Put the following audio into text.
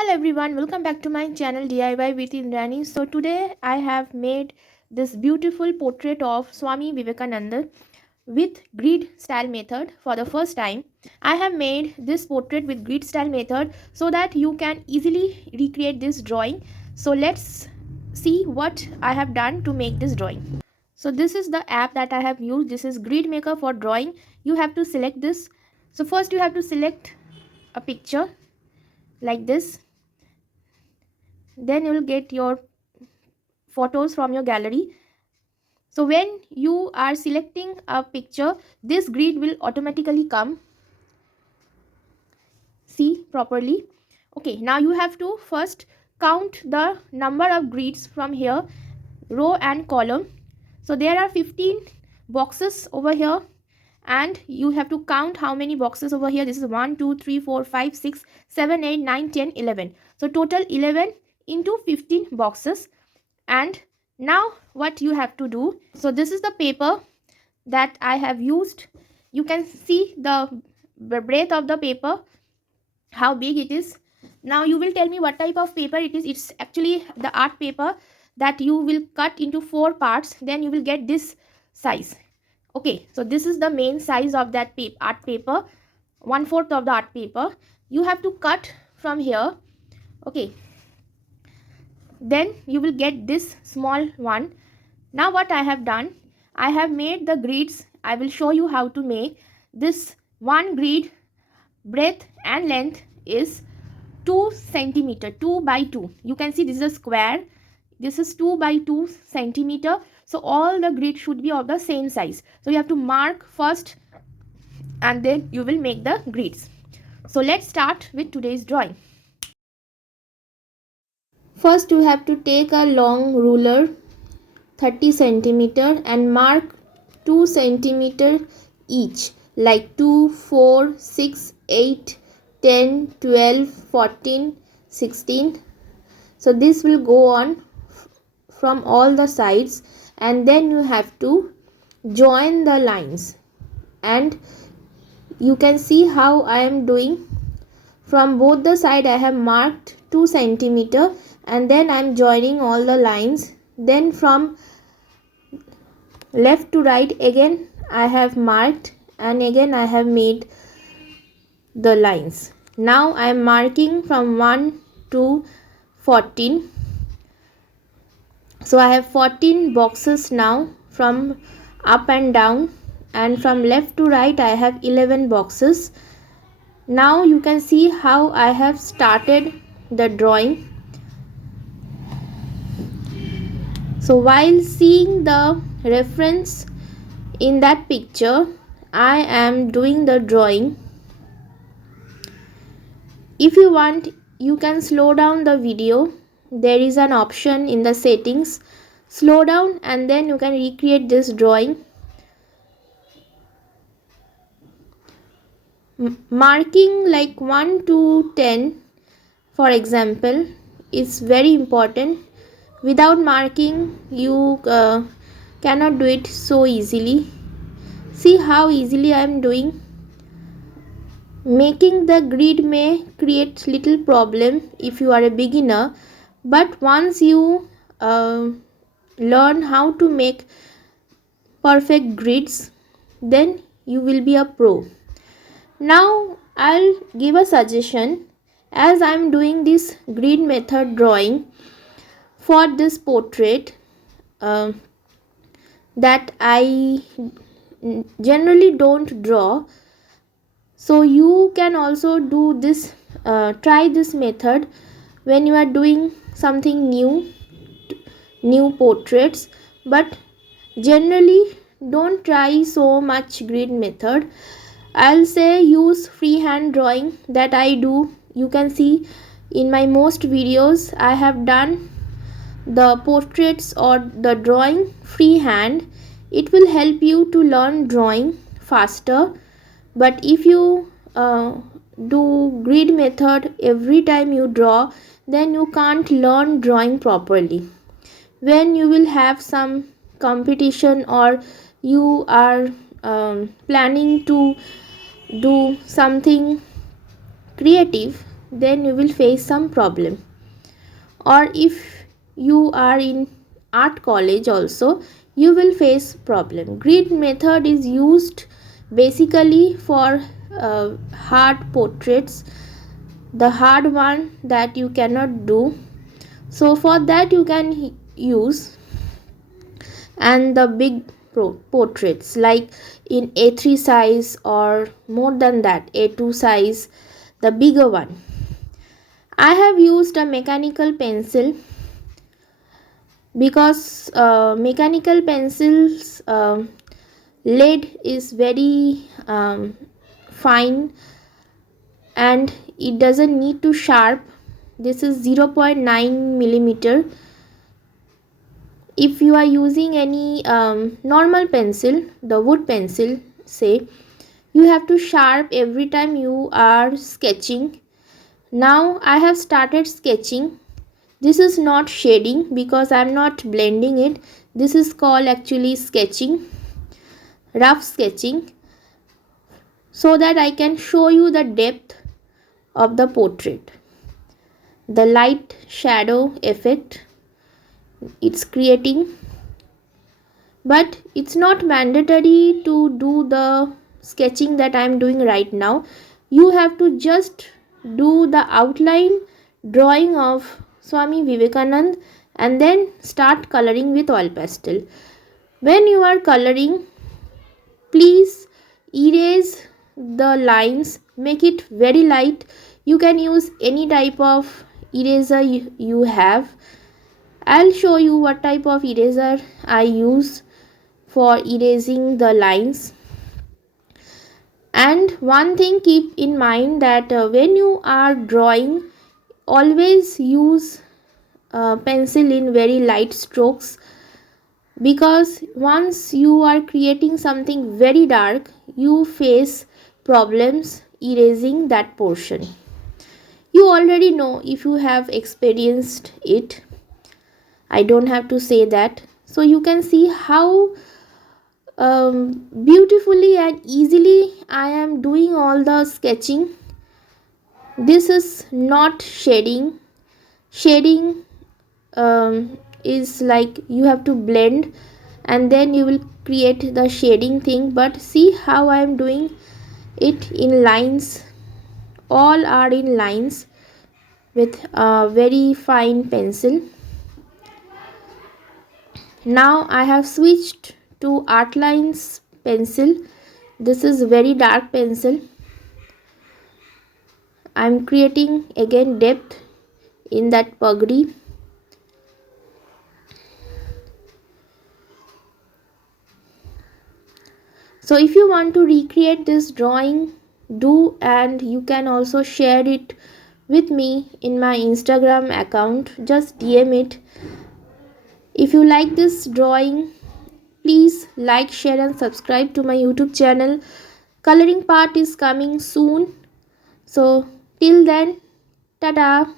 Hello everyone, welcome back to my channel DIY with Indrani. So today I have made this beautiful portrait of Swami Vivekananda with grid style method for the first time. I have made this portrait with grid style method so that you can easily recreate this drawing. So let's see what I have done to make this drawing. So this is the app that I have used. This is Grid Maker for drawing. You have to select this. So first you have to select a picture like this. Then you will get your photos from your gallery. So when you are selecting a picture, this grid will automatically come. See properly. Okay, now you have to first count the number of grids from here, row and column. So there are 15 boxes over here, and you have to count how many boxes over here. This is 1 2 3 4 5 6 7 8 9 10 11. So total 11 into 15 boxes. And now what you have to do, so this is the paper that I have used. You can see the breadth of the paper, how big it is. Now you will tell me what type of paper it is. It's actually the art paper that you will cut into 4 parts, then you will get this size. Okay, so this is the main size of that art paper, 1/4 of the art paper. You have to cut from here. Okay, then you will get this small one. Now what I have done, I have made the grids. I will show you how to make this. One grid breadth and length is 2 centimeter, 2 by 2. You can see this is a square. This is 2 by 2 centimeter. So all the grids should be of the same size. So you have to mark first and then you will make the grids. So let's start with today's drawing. First you have to take a long ruler 30 centimeter and mark 2 centimeter each, like 2, 4, 6, 8, 10, 12, 14, 16. So this will go on from all the sides, and then you have to join the lines. And you can see how I am doing. From both the side I have marked 2 centimeter and then I am joining all the lines. Then from left to right again I have marked, and again I have made the lines. Now I am marking from 1 to 14. So I have 14 boxes now from up and down, and from left to right I have 11 boxes. Now you can see how I have started the drawing. So while seeing the reference in that picture, I am doing the drawing. If you want, you can slow down the video. There is an option in the settings, slow down, and then you can recreate this drawing. Marking like 1 to 10, for example, is very important. Without marking, you cannot do it so easily. See how easily I am doing. Making the grid may create little problem if you are a beginner, but once you learn how to make perfect grids, then you will be a pro. Now I'll give a suggestion. As I am doing this grid method drawing for this portrait that I generally don't draw, so you can also do this, try this method when you are doing something new portraits, but generally don't try so much grid method. I'll say use freehand drawing that I do. You can see in my most videos I have done the portraits or the drawing freehand. It will help you to learn drawing faster. But if you do grid method every time you draw, then you can't learn drawing properly. When you will have some competition or you are planning to do something creative, then you will face some problem. Or if you are in art college also, you will face problem. Grid method is used basically for hard portraits, the hard one that you cannot do. So for that you can use, and the big portraits like in A3 size or more than that, A2 size, the bigger one. I have used a mechanical pencil because mechanical pencils lead is very fine and it doesn't need to sharp. This is 0.9 millimeter. If you are using any normal pencil, the wood pencil say, you have to sharp every time you are sketching. Now I have started sketching. This is not shading because I am not blending it. This is called actually sketching, rough sketching, so that I can show you the depth of the portrait, the light shadow effect it's creating. But it's not mandatory to do the sketching that I am doing right now. You have to just do the outline drawing of Swami Vivekanand and then start coloring with oil pastel. When you are coloring, please erase the lines, make it very light. You can use any type of eraser you have. I'll show you what type of eraser I use for erasing the lines. And one thing, keep in mind that when you are drawing, always use pencil in very light strokes, because once you are creating something very dark, you face problems erasing that portion. You already know if you have experienced it. I don't have to say that. So you can see how beautifully and easily I am doing all the sketching. This is not shading. Shading is like you have to blend and then you will create the shading thing. But see how I am doing it in lines. All are in lines with a very fine pencil. Now I have switched to art lines pencil. This is very dark pencil. I am creating again depth in that pagdi. So if you want to recreate this drawing, do, and you can also share it with me in my Instagram account. Just DM it. If you like this drawing, please like, share and subscribe to my YouTube channel. Coloring part is coming soon. So till then, tada.